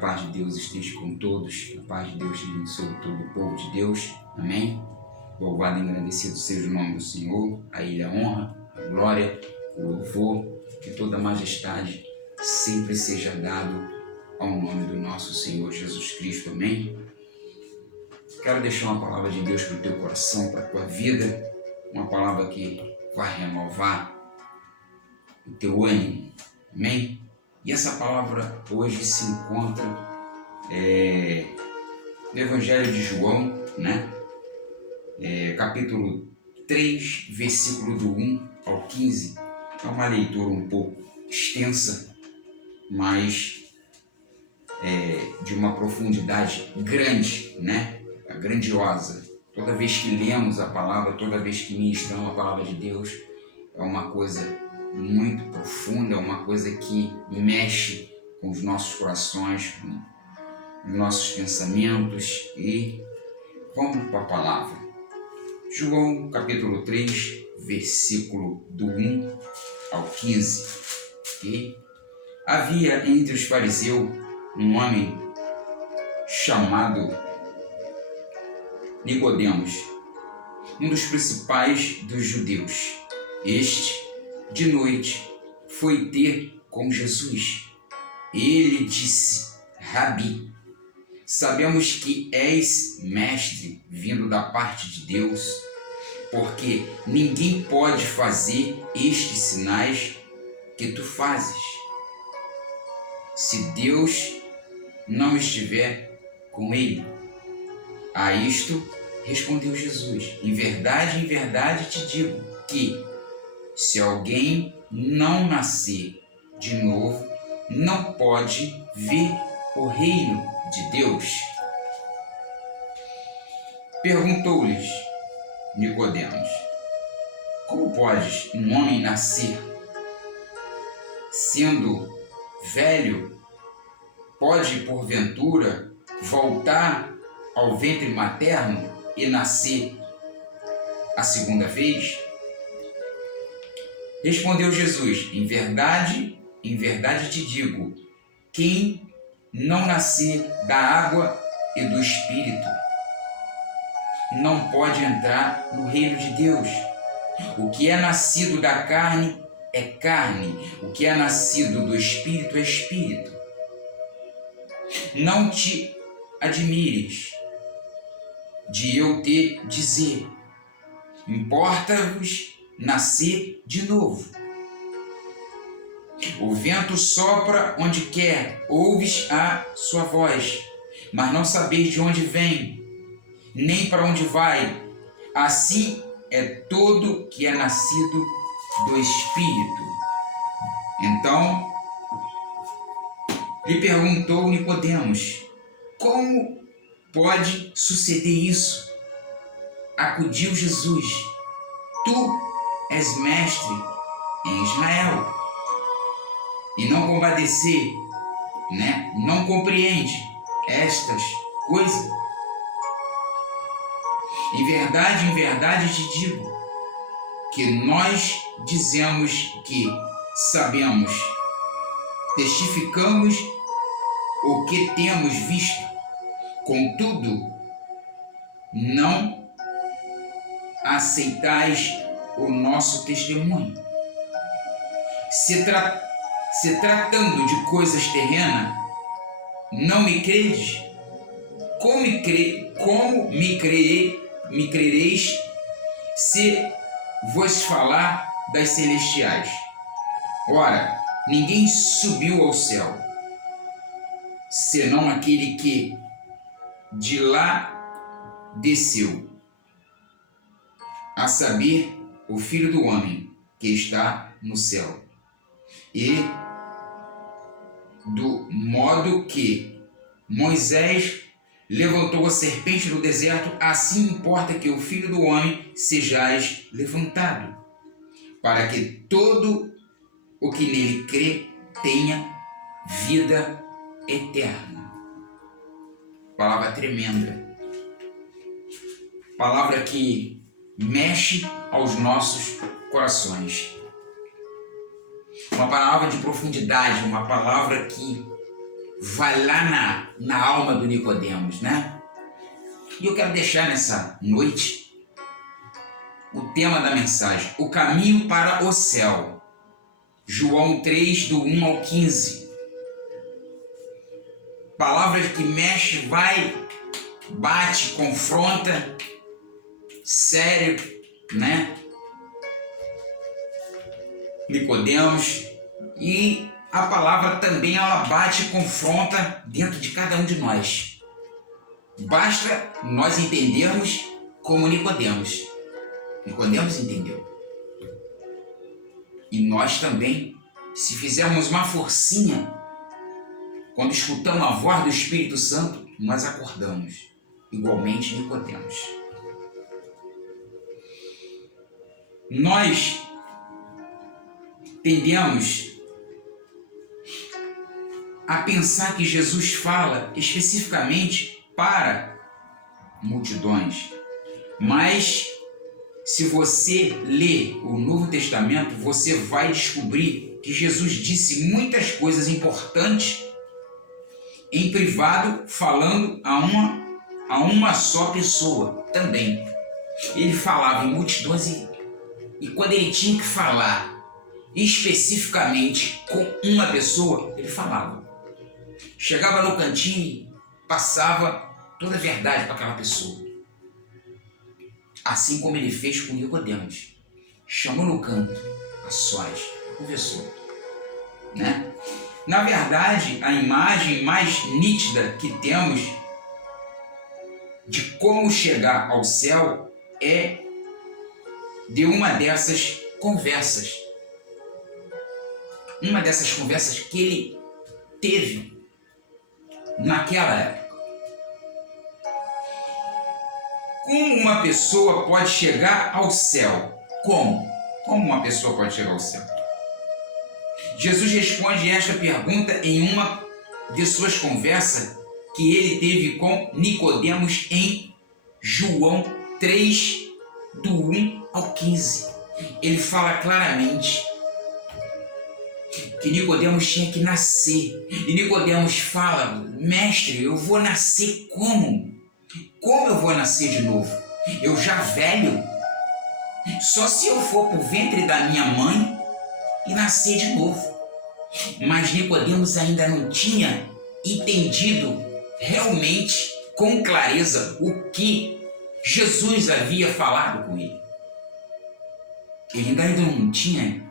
paz de Deus esteja com todos, a paz de Deus esteja sobre todo o povo de Deus, amém? Louvado e agradecido seja o nome do Senhor, a Ele a honra, a glória, o louvor, que toda a majestade sempre seja dado ao nome do nosso Senhor Jesus Cristo, amém? Quero deixar uma palavra de Deus para o teu coração, para a tua vida, uma palavra que vai renovar o teu ânimo, amém? E essa palavra hoje se encontra no Evangelho de João, capítulo 3, versículo do 1 ao 15. É uma leitura um pouco extensa, mas de uma profundidade grande, grandiosa. Toda vez que lemos a palavra, toda vez que ministramos a palavra de Deus, é uma coisa muito profunda, é uma coisa que mexe com os nossos corações, com os nossos pensamentos. E vamos para a palavra. João capítulo 3, versículo do 1 ao 15. E havia entre os fariseus um homem chamado Nicodemos, um dos principais dos judeus. Este, de noite, foi ter com Jesus. Ele disse: Rabi, sabemos que és mestre vindo da parte de Deus, porque ninguém pode fazer estes sinais que tu fazes, se Deus não estiver com ele. A isto respondeu Jesus: em verdade te digo que, se alguém não nascer de novo, não pode ver o reino de Deus. Perguntou-lhes Nicodemos: como pode um homem nascer sendo velho? Pode, porventura, voltar ao ventre materno e nascer a segunda vez? Respondeu Jesus: em verdade te digo, quem não nascer da água e do Espírito não pode entrar no reino de Deus. O que é nascido da carne é carne, o que é nascido do Espírito é Espírito. Não te admires de eu te dizer: importa-vos nascer de novo. O vento sopra onde quer, ouves a sua voz, mas não sabeis de onde vem, nem para onde vai. Assim é todo que é nascido do Espírito. Então lhe perguntou Nicodemos: como pode suceder isso? Acudiu Jesus: tu és mestre em Israel e não compadecer, não compreende estas coisas? Em verdade te digo que nós dizemos que sabemos, testificamos o que temos visto, contudo, não aceitais o nosso testemunho. Se tratando de coisas terrenas, não me credes? Como me crereis se vos falar das celestiais? Ora, ninguém subiu ao céu, senão aquele que de lá desceu, a saber, o Filho do Homem que está no céu. E do modo que Moisés levantou a serpente no deserto, assim importa que o Filho do Homem sejais levantado, para que todo o que nele crê tenha vida eterna. Palavra tremenda. Palavra que mexe aos nossos corações. Uma palavra de profundidade, uma palavra que vai lá na alma do Nicodemos, né? E eu quero deixar nessa noite o tema da mensagem: o caminho para o céu. João 3, do 1 ao 15. Palavras que mexe, vai, bate, confronta, sério, né? Nicodemos. E a palavra também ela bate e confronta dentro de cada um de nós. Basta nós entendermos como Nicodemos. Nicodemos entendeu. E nós também, se fizermos uma forcinha, quando escutamos a voz do Espírito Santo, nós acordamos. Igualmente Nicodemos. Nós tendemos a pensar que Jesus fala especificamente para multidões. Mas, se você ler o Novo Testamento, você vai descobrir que Jesus disse muitas coisas importantes em privado, falando a uma só pessoa também. Ele falava em multidões e quando ele tinha que falar especificamente com uma pessoa, ele falava. Chegava no cantinho, passava toda a verdade para aquela pessoa. Assim como ele fez com Nicodemos. Chamou no canto, a sós, conversou. Né? Na verdade, a imagem mais nítida que temos de como chegar ao céu é de uma dessas conversas. Uma dessas conversas que ele teve naquela época. Como uma pessoa pode chegar ao céu? Como? Como uma pessoa pode chegar ao céu? Jesus responde esta pergunta em uma de suas conversas que ele teve com Nicodemos em João 3, do 1 ao 15. Ele fala claramente que Nicodemos tinha que nascer. E Nicodemos fala: mestre, eu vou nascer como? Como eu vou nascer de novo? Eu já velho? Só se eu for para o ventre da minha mãe e nascer de novo. Mas Nicodemos ainda não tinha entendido realmente com clareza o que Jesus havia falado com ele. Ele ainda não tinha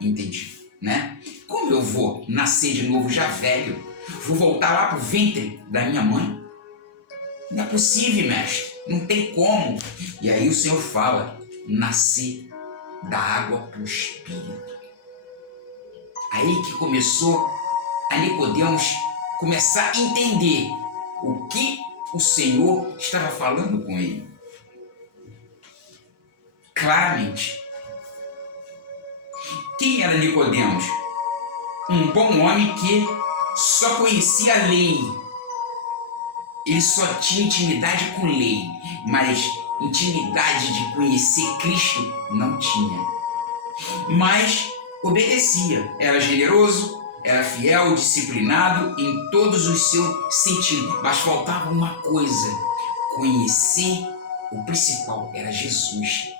entendido, né? Como eu vou nascer de novo já velho? Vou voltar lá para o ventre da minha mãe? Não é possível, mestre. Não tem como. E aí o Senhor fala: nascer da água para o Espírito. Aí que começou a Nicodemos começar a entender o que o Senhor estava falando com ele. Claramente. Quem era Nicodemos? Um bom homem que só conhecia a lei. Ele só tinha intimidade com lei, mas intimidade de conhecer Cristo não tinha. Mas obedecia, era generoso, era fiel, disciplinado em todos os seus sentidos. Mas faltava uma coisa: conhecer o principal, era Jesus.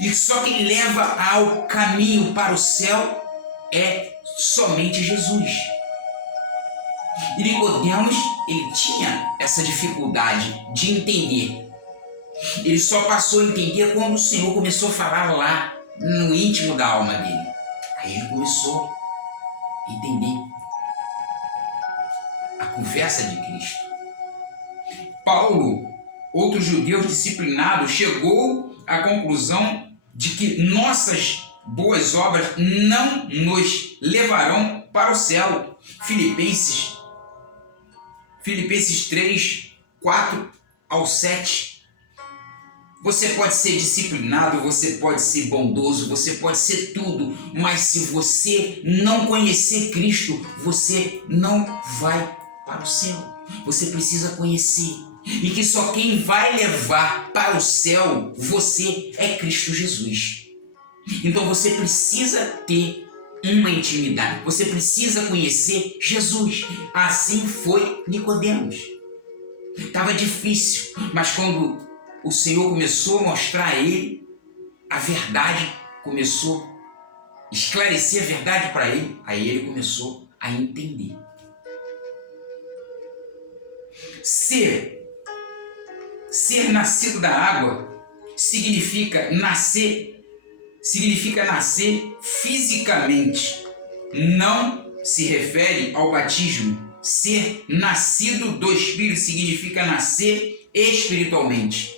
E só quem leva ao caminho para o céu é somente Jesus. E Nicodemos, ele tinha essa dificuldade de entender. Ele só passou a entender quando o Senhor começou a falar lá no íntimo da alma dele. Aí ele começou a entender a conversa de Cristo. Paulo, outro judeu disciplinado, chegou à conclusão de que nossas boas obras não nos levarão para o céu. Filipenses 3, 4 ao 7. Você pode ser disciplinado, você pode ser bondoso, você pode ser tudo, mas se você não conhecer Cristo, você não vai para o céu. Você precisa conhecer. E que só quem vai levar para o céu você é Cristo Jesus. Então você precisa ter uma intimidade. Você precisa conhecer Jesus. Assim foi Nicodemos. Estava difícil, mas quando o Senhor começou a mostrar a ele a verdade, começou a esclarecer a verdade para ele, aí ele começou a entender. Ser nascido da água significa nascer fisicamente. Não se refere ao batismo. Ser nascido do Espírito significa nascer espiritualmente.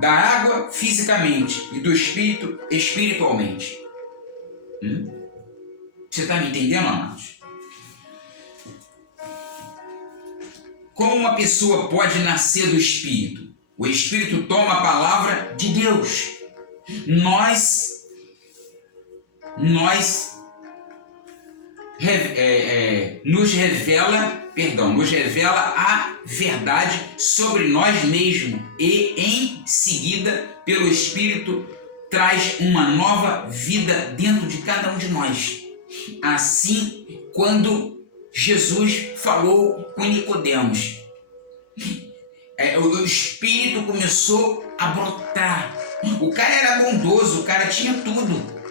Da água fisicamente e do Espírito espiritualmente. Você está me entendendo, amados? Como uma pessoa pode nascer do Espírito? O Espírito toma a palavra de Deus. Nos revela a verdade sobre nós mesmos e, em seguida, pelo Espírito, traz uma nova vida dentro de cada um de nós. Assim, quando Jesus falou com Nicodemos, o Espírito começou a brotar. O cara era bondoso, o cara tinha tudo.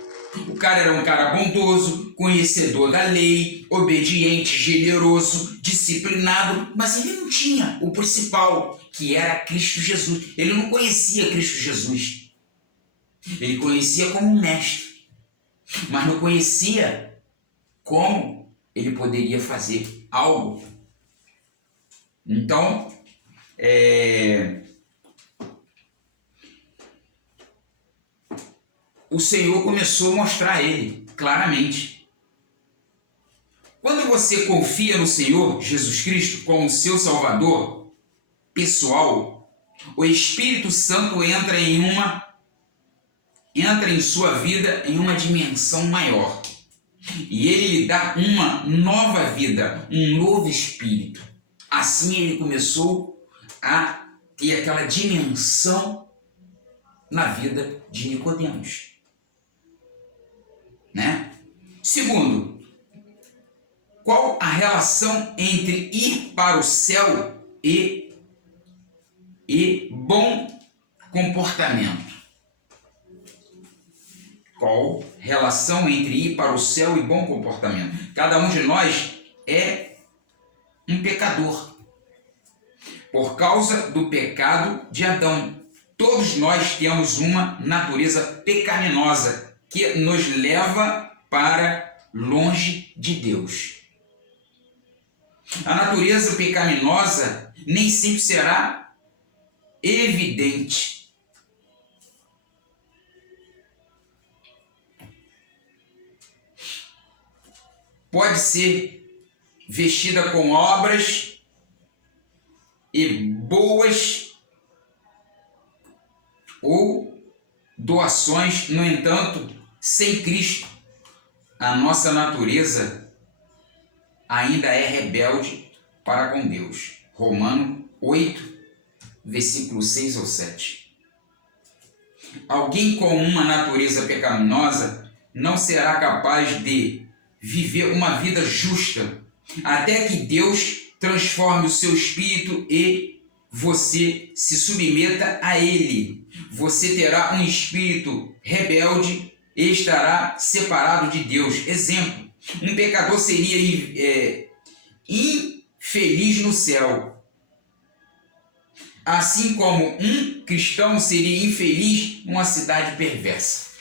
O cara era um cara bondoso, conhecedor da lei, obediente, generoso, disciplinado, mas ele não tinha o principal, que era Cristo Jesus. Ele não conhecia Cristo Jesus. Ele conhecia como mestre, mas não conhecia como ele poderia fazer algo. Então, o Senhor começou a mostrar a ele claramente. Quando você confia no Senhor Jesus Cristo como seu Salvador pessoal, o Espírito Santo entra em sua vida em uma dimensão maior. E ele lhe dá uma nova vida, um novo espírito. Assim ele começou a ter aquela dimensão na vida de Nicodemos. Né? Segundo, qual a relação entre ir para o céu e bom comportamento? Qual relação entre ir para o céu e bom comportamento? Cada um de nós é um pecador. Por causa do pecado de Adão, todos nós temos uma natureza pecaminosa que nos leva para longe de Deus. A natureza pecaminosa nem sempre será evidente. Pode ser vestida com obras e boas ou doações. No entanto, sem Cristo, a nossa natureza ainda é rebelde para com Deus. Romanos 8, versículo 6 ou 7. Alguém com uma natureza pecaminosa não será capaz de viver uma vida justa, até que Deus transforme o seu espírito e você se submeta a ele. Você terá um espírito rebelde e estará separado de Deus. Exemplo, um pecador seria infeliz no céu, assim como um cristão seria infeliz numa cidade perversa.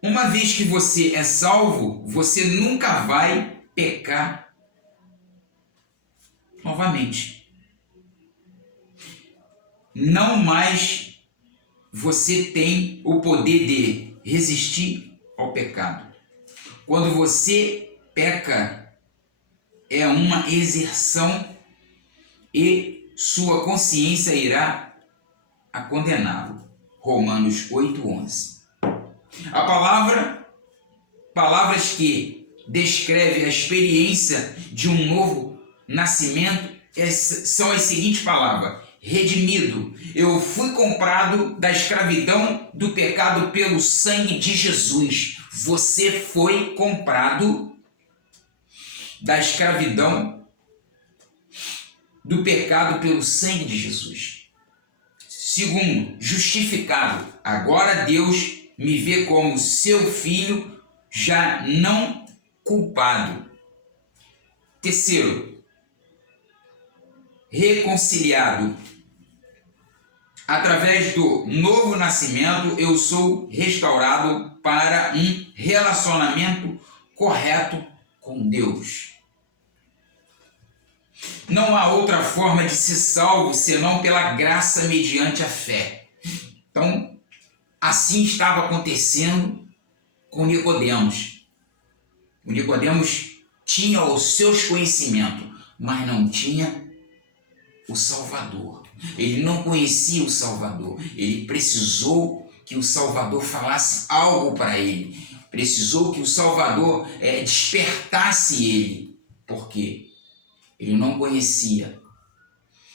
Uma vez que você é salvo, você nunca vai pecar novamente. Não mais você tem o poder de resistir ao pecado. Quando você peca, é uma exerção e sua consciência irá a condená-lo. Romanos 8:11. Palavras que descrevem a experiência de um novo nascimento são as seguintes palavras: redimido. Eu fui comprado da escravidão do pecado pelo sangue de Jesus. Você foi comprado da escravidão do pecado pelo sangue de Jesus. Segundo, justificado. Agora Deus me vê como seu filho, já não culpado. Terceiro, reconciliado. Através do novo nascimento, eu sou restaurado para um relacionamento correto com Deus. Não há outra forma de ser salvo senão pela graça mediante a fé. Então, assim estava acontecendo com Nicodemos. O Nicodemos tinha os seus conhecimentos, mas não tinha o Salvador. Ele não conhecia o Salvador. Ele precisou que o Salvador falasse algo para ele. Precisou que o Salvador despertasse ele. Por quê? Ele não conhecia.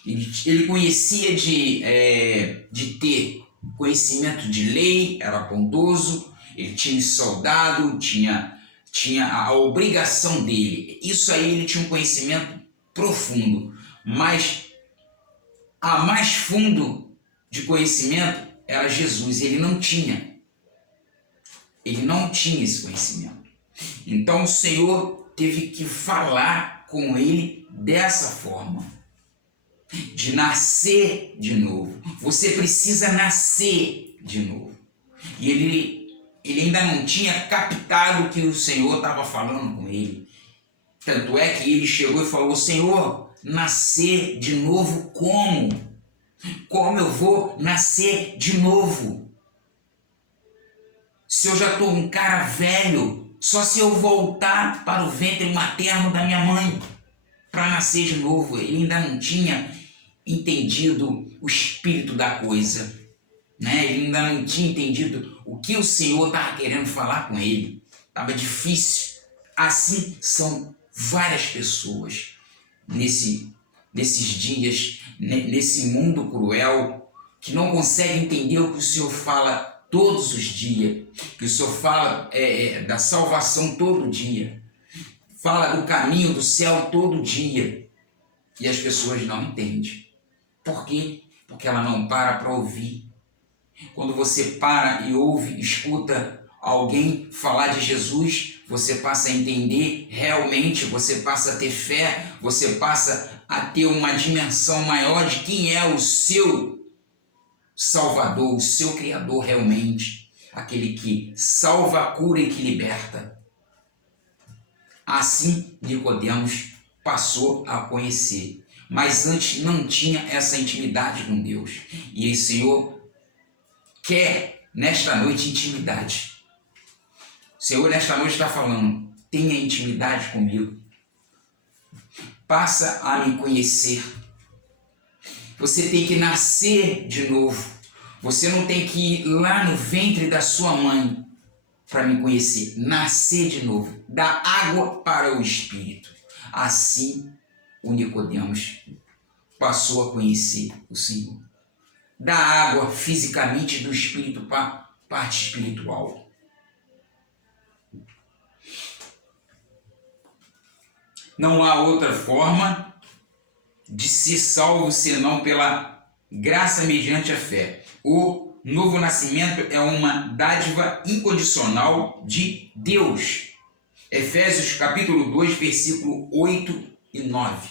Ele conhecia de ter conhecimento de lei, era bondoso, ele tinha soldado, tinha a obrigação dele. Isso aí ele tinha um conhecimento profundo. Mas a mais fundo de conhecimento era Jesus. Ele não tinha. Ele não tinha esse conhecimento. Então o Senhor teve que falar com ele dessa forma, de nascer de novo. Você precisa nascer de novo. E ele ainda não tinha captado o que o Senhor estava falando com ele. Tanto é que ele chegou e falou: Senhor, nascer de novo como? Como eu vou nascer de novo? Se eu já estou um cara velho, só se eu voltar para o ventre materno da minha mãe para nascer de novo. Ele ainda não tinha entendido o espírito da coisa, né? Ele ainda não tinha entendido o que o Senhor estava querendo falar com ele. Estava difícil. Assim são várias pessoas nesses dias, nesse mundo cruel, que não conseguem entender o que o Senhor fala todos os dias, que o Senhor fala da salvação todo dia, fala do caminho do céu todo dia, e as pessoas não entendem. Por quê? Porque ela não para ouvir. Quando você para e ouve, escuta alguém falar de Jesus, você passa a entender realmente, você passa a ter fé, você passa a ter uma dimensão maior de quem é o seu Salvador, o seu Criador realmente, aquele que salva, cura e que liberta. Assim Nicodemos passou a conhecer, mas antes não tinha essa intimidade com Deus. E o Senhor quer nesta noite intimidade. O Senhor nesta noite está falando: tenha intimidade comigo, passa a me conhecer. Você tem que nascer de novo. Você não tem que ir lá no ventre da sua mãe para me conhecer. Nascer de novo. Da água para o Espírito. Assim, o Nicodemos passou a conhecer o Senhor. Da água fisicamente, do Espírito para a parte espiritual. Não há outra forma de ser salvo senão pela graça mediante a fé. O novo nascimento é uma dádiva incondicional de Deus. Efésios capítulo 2, versículo 8 e 9.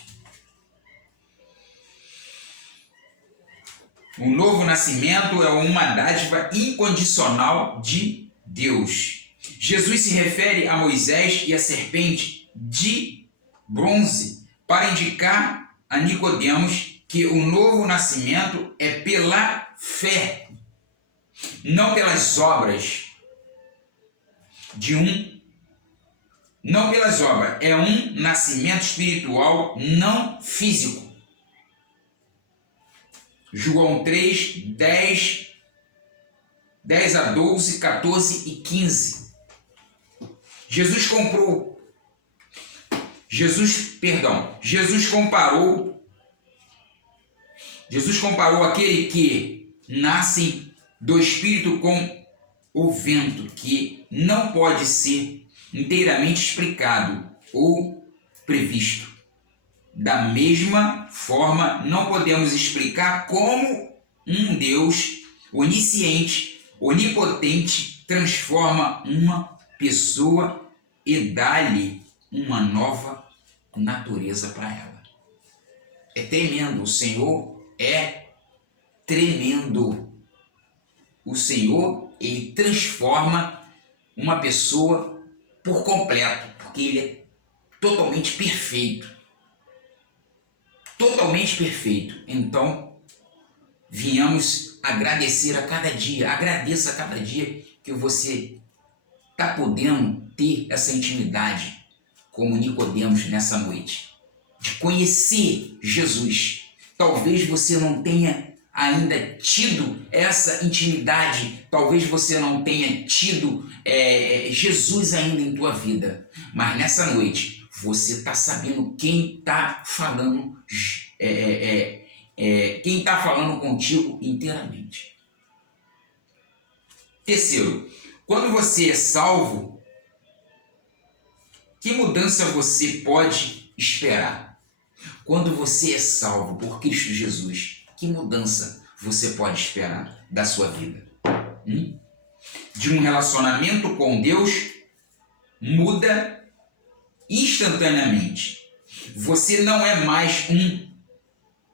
O novo nascimento é uma dádiva incondicional de Deus. Jesus se refere a Moisés e a serpente de bronze para indicar a Nicodemos que o novo nascimento é pela fé, não pelas obras não pelas obras, é um nascimento espiritual, não físico. João 3, 10 a 12, 14 e 15. Jesus comparou Jesus comparou aquele que nasce do Espírito com o vento, que não pode ser inteiramente explicado ou previsto. Da mesma forma, não podemos explicar como um Deus onisciente, onipotente, transforma uma pessoa e dá-lhe uma nova natureza para ela. É tremendo, o Senhor é tremendo. O Senhor, ele transforma uma pessoa por completo, porque ele é totalmente perfeito. Totalmente perfeito. Então, venhamos agradecer a cada dia. Agradeça a cada dia que você está podendo ter essa intimidade, como Nicodemos nessa noite, de conhecer Jesus. Talvez você não tenha ainda tido essa intimidade, talvez você não tenha tido Jesus ainda em tua vida, mas nessa noite você está sabendo quem está falando, quem está falando contigo inteiramente. Terceiro, quando você é salvo, que mudança você pode esperar? Quando você é salvo por Cristo Jesus, que mudança você pode esperar da sua vida? De um relacionamento com Deus, muda instantaneamente. Você não é mais um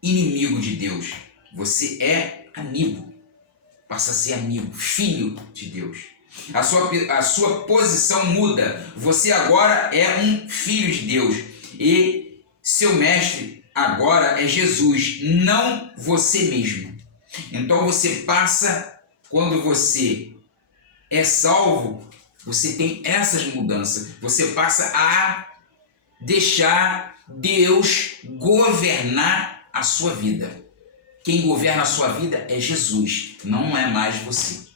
inimigo de Deus. Você é amigo. Passa a ser amigo, filho de Deus. A sua posição muda. Você agora é um filho de Deus. E seu mestre agora é Jesus, não você mesmo. Então você passa, quando você é salvo, você tem essas mudanças. Você passa a deixar Deus governar a sua vida. Quem governa a sua vida é Jesus, não é mais você.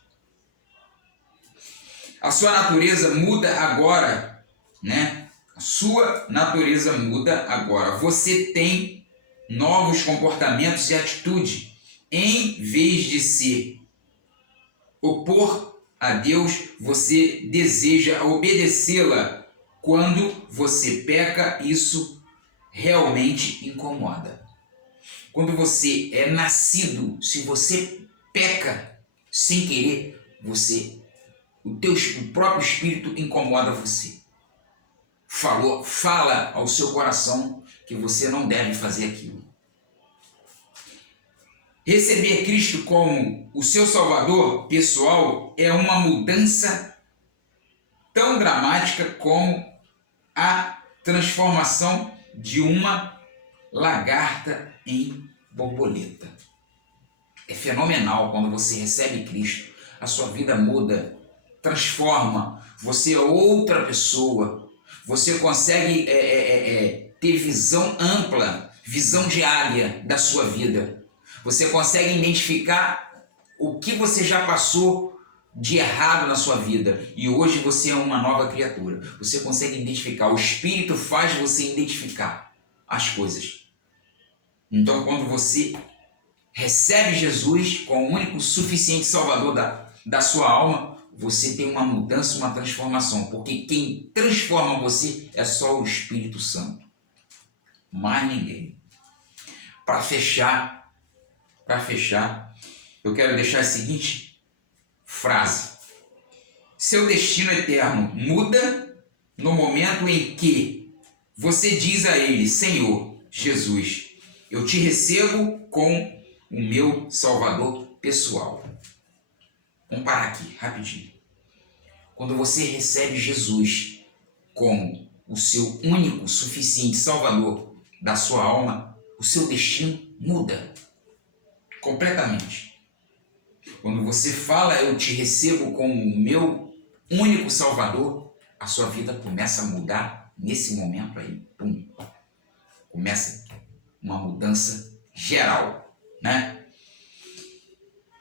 A sua natureza muda agora, né? A sua natureza muda agora. Você tem novos comportamentos e atitude. Em vez de se opor a Deus, você deseja obedecê-la. Quando você peca, isso realmente incomoda. Quando você é nascido, se você peca sem querer, o próprio espírito incomoda você. Fala ao seu coração que você não deve fazer aquilo. Receber Cristo como o seu Salvador pessoal é uma mudança tão dramática como a transformação de uma lagarta em borboleta. É fenomenal quando você recebe Cristo. A sua vida muda, transforma. Você é outra pessoa. Você consegue ter visão ampla, visão diária da sua vida. Você consegue identificar o que você já passou de errado na sua vida e hoje você é uma nova criatura. Você consegue identificar, o Espírito faz você identificar as coisas. Então, quando você recebe Jesus como o único suficiente Salvador da sua alma, você tem uma mudança, uma transformação, porque quem transforma você é só o Espírito Santo, mais ninguém. Para fechar, eu quero deixar a seguinte frase: seu destino eterno muda no momento em que você diz a Ele: Senhor Jesus, eu te recebo com o meu Salvador pessoal. Vamos parar aqui, rapidinho. Quando você recebe Jesus como o seu único, suficiente Salvador da sua alma, o seu destino muda completamente. Quando você fala, eu te recebo como o meu único Salvador, a sua vida começa a mudar nesse momento aí. Pum. Começa uma mudança geral, né?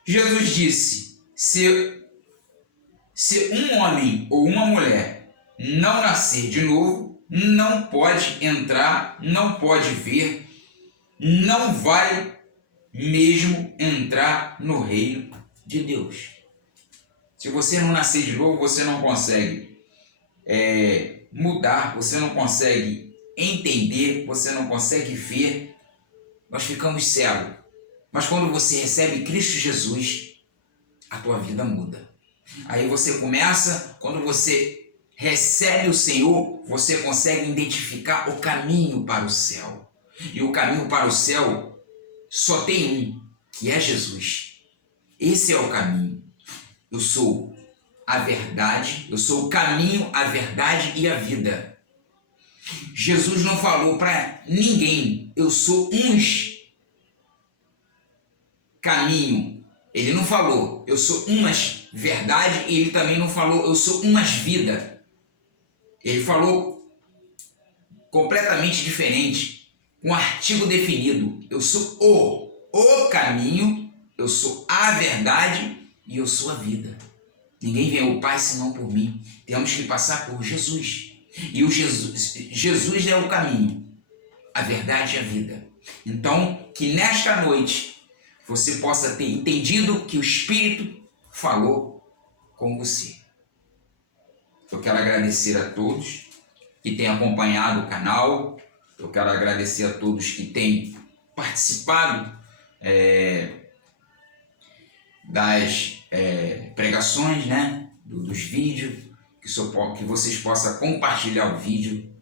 Jesus disse: se um homem ou uma mulher não nascer de novo, não pode entrar, não pode ver, não vai mesmo entrar no reino de Deus. Se você não nascer de novo, você não consegue mudar, você não consegue entender, você não consegue ver. Nós ficamos cegos. Mas quando você recebe Cristo Jesus, a tua vida muda. Aí você começa, quando você recebe o Senhor, você consegue identificar o caminho para o céu. E o caminho para o céu só tem um, que é Jesus. Esse é o caminho. Eu sou a verdade, eu sou o caminho, a verdade e a vida. Jesus não falou para ninguém, eu sou uns caminho. Ele não falou, eu sou umas verdade, e ele também não falou, eu sou umas vida. Ele falou completamente diferente, um artigo definido. Eu sou o caminho, eu sou a verdade e eu sou a vida. Ninguém vem ao Pai senão por mim. Temos que passar por Jesus. E Jesus é o caminho, a verdade e a vida. Então, que nesta noite você possa ter entendido que o Espírito falou com você. Eu quero agradecer a todos que têm acompanhado o canal. Eu quero agradecer a todos que têm participado das pregações, né? Dos vídeos, que vocês possam compartilhar o vídeo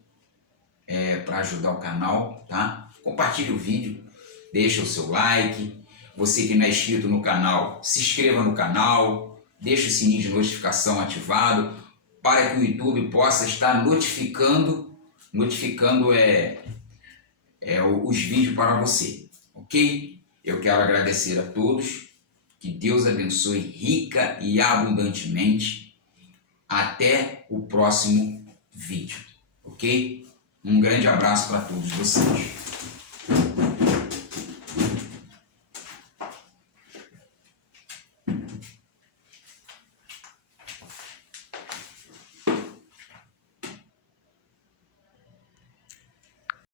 para ajudar o canal, tá? Compartilhe o vídeo, deixa o seu like. Você que não é inscrito no canal, se inscreva no canal, deixa o sininho de notificação ativado para que o YouTube possa estar notificando os vídeos para você, ok? Eu quero agradecer a todos, que Deus abençoe rica e abundantemente. Até o próximo vídeo, ok? Um grande abraço para todos vocês.